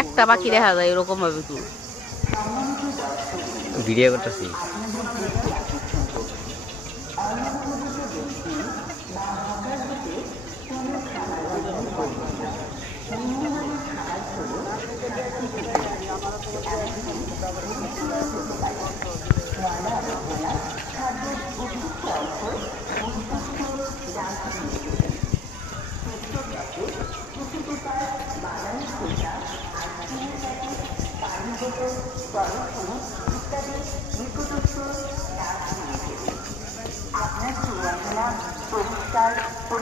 একটা বাকি দেখা যায় এরকম ভাবে তুই ভিডিও করতেছি। আপনার